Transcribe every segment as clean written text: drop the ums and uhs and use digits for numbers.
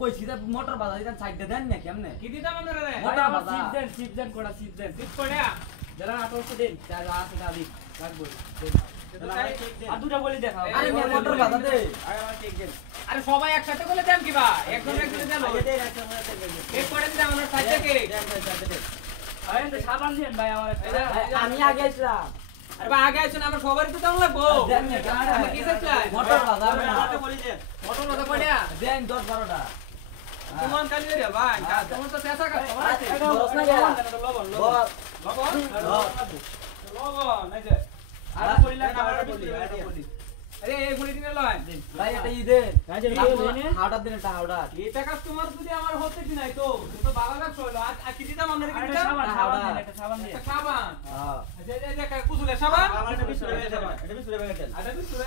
কইছি যে মোটর বাজা দিতেন সাইডে দেন না কেমনে কি দিতাম আপনারা রে মোটর বাজা সিপ দেন কোড়া সিপ দেন ঠিক করে যারা 1800 দেন চার আছে দাবি লাগবে আর দুটো বলি দেখাও আরে মোটর বাজা দে আরে সবাই একসাথে বলে দেন কি বা একজন একজন দেন এক করে দিতাম আমরা সাইড থেকে আরে তো সাবান দেন ভাই আমার আমি আগে আইছিলাম আরে ভাই আগে আইছেন আমরা সবারই তো দাম লাগবো দেন না আমরা কি চাইছিলাম মোটর বাজা মোটর কথা কইয়া দেন 10 12টা তোমার কালি রে ভাই তোমার তো চেষ্টা কর তোমার আছে বরস না গেল লবণ বর লবণ লবণ এই যে আর বলি না আর বলি আরে এই গুলি দিনে লয় ভাই এটা ইদে রাজের হাওড়া দিন এটা হাওড়া এটা কাস্টমার যদি আমার হতে কি নাই তো তো বাবা ব্যবসা হলো আর কি দিতাম আমরা কি আরে দিতাম সাবান দেন একটা সাবান দেন একটা সাবান হ্যাঁ যে যে কুসুলে সাবান এটা বিশুরে সাবান এটা বিশুরে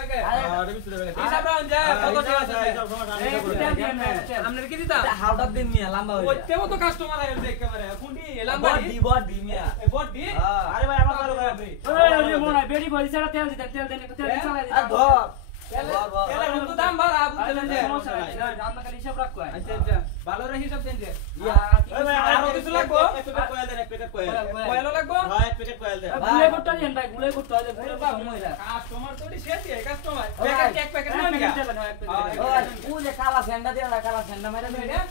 আগে এটা বিশুরে হিসাব রাখুন যে কত টাকা আছে আপনার কি দিতাম হাওড়া দিন মিয়া লম্বা হই ওইতে মতো কাস্টমার আইল দেখতে পারে কোনটি এলাম বডি মিয়া এই বডি আরে ভাই আমার ভালো করে ওরে মনে বেরি বলি ছাড়া তেল দিতেন তেল দেন তেল চালা আর দিতেন ধর এলা তো দাম বাড়া বুঝলেন যে সমস্যা নাই আমরা খালি হিসাব রাখবো আচ্ছা আচ্ছা ভালো রে হিসাব দেন যে ওই ভাই আরো কিছু লাগবো এক প্যাকেট কয়েল দেন এক প্যাকেট কয়েল কয়লো লাগবো হ্যাঁ এক প্যাকেট কয়েল দেন গুলে করতে দেন ভাই গুলে করতে হয় গুলে বা মইরা কাস্টমার তো শেষ দিয়ে কাস্টমার প্যাকেট এক প্যাকেট না দিয়া ও যে কালা সেন্ডা দিয়া কালা সেন্ডা মাইরা দে হ্যাঁ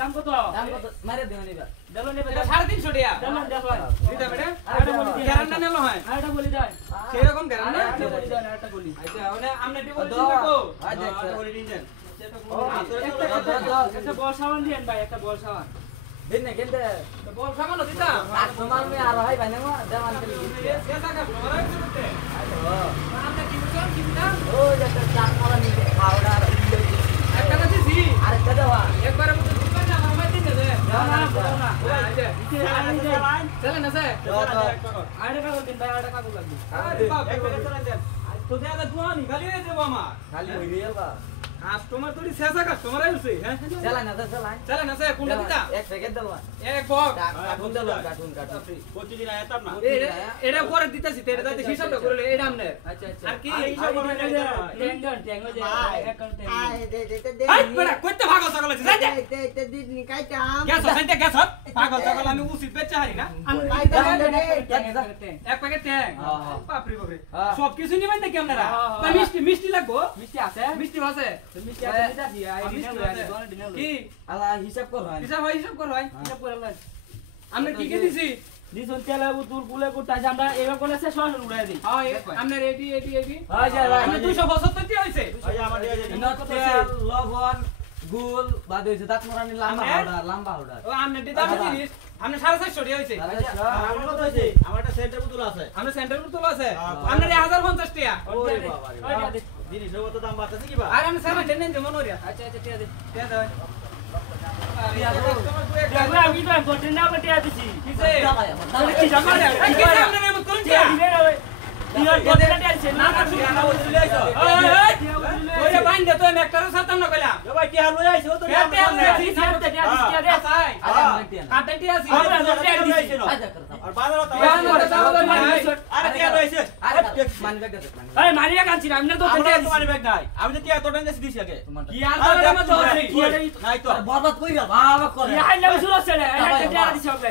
দাম কত দাম কত মাইরা দে নিবা দেলো নেবে এটা 350 টাকা দেলো দেলো দিতে বেটা আরেটা বলি গ্যারান্টি নিলো হয় আরেটা বলি দেন সেরকম গ্যারান্টি আরেটা বলি দেন আরেটা বলি আচ্ছা ওনে আমনে টিবল দো দিবো আজ দেখছ ওরে দিন দেন একটা বল সাবান দেন ভাই একটা বল সাবান দিন না কেনতে তো বল সামানো দিতাম কাস্টমার মে আর ভাই ভাই না দেওয়ান কে সেটা কাস্টমার আইছে দিতে হ্যাঁ আমরা কি বুঝলাম কি দিতাম ও যে চার মালা নিতে হাওড়া একটা না দিছি আরেকটা দেওয়া একবারে মতো দিবেন না আমার মাই দিতে দে না না না আচ্ছা চলে না স্যার আরেটা কাগজ দিন ভাই আরেটা কাগজ লাগবে আরে বাপ এক প্যাকেট কয়েল দেন তো দেয়া দুয়ানি খালি হয়ে দেব আমার খালি হই রিয়েল বা কাস্টমার তো শেষা কাস্টমার আইছে হ্যাঁ চালা না চালা চলে না স্যার কোনটা দিতা এক প্যাকেট দেওয়া এক বক কার্টুন দেওয়া কার্টুন প্রতিদিন আয়াতাম না এটা পরে দিতেছি এটা দাইতে হিসাবটা করলে এটা আমনে আচ্ছা আচ্ছা আর কি টেঙ্গন টেঙ্গন যে এক কাউন্ট টেঙ্গন আই বড়া কইতে ভাগল ছাগল আছে যাইতে গ্যাস হইতে গ্যাস হত পাগল ছাগল আমি উচিত বেচা হারি না এক প্যাকেট ট্যাং বাপরে বাপরে সব কিছু নিবেন নাকি আপনারা তা মিষ্টি মিষ্টি লাগবো মিষ্টি আছে মিষ্টি আছে মিষ্টি আছে দিতাছি আই দিনাল আছে দোনে দিনাল কি আলা হিসাব কর ভাই হিসাব কর ভাই হিসাব করে লাগ আমরা কি কি দিছি দিছন তেলে বুতুল গুলে করতে আছে আমরা এবার কোনে শেষ হল উড়াই দিই হ্যাঁ আমরা এডি হয় যা ভাই আমি 275 টি হইছে ভাই আমার দিয়ে দেন তেল লবণ গুল বাদ হইছে দাঁত মরানি লম্বা হাওড়া ও আমরা দিতা জিনিস আমরা 450 টি হইছে আমার কত হইছে আমার একটা সেন্টার বোতল আছে আমরা সেন্টার পুতুল আছে আমরা 1050 টাকা ওরে বাবা রে জিনিসের কত দাম বাড়তেছে কি বা আর আমি সারা দেন যেমন ওরিয়া আচ্ছা আচ্ছা ঠিক আছে দে দে দেখো আমি তো গোটে না গোটে আছি কিসে তাহলে কি জমা দেয় কিসে আমরা নেব কোন কি দিবে না ওই দিওর গোটে না আছে না না তুই না বুঝলি আইছো ওরে বাইন দে তো আমি একটারও সাতাম না কইলা এ ভাই কি হাল হই আইছো তো কেতে আমরা ঠিক আছে আসাই কাটেটি আছি আমরা গোটে আছি আচ্ছা করতা আর বাজার তো আরে কি হইছে আরে মান ব্যাগ দে মান আরে মারিয়া কাঁচি আমি না তো আমার তো মানি ব্যাগ নাই আমি তো কি এত টাকা দিছি আগে কি আর ধরে আমার ধরে নাই তো বরবাদ কইরা বাবা করে ইহাই না শুরু হচ্ছে না এটা দিছে হবে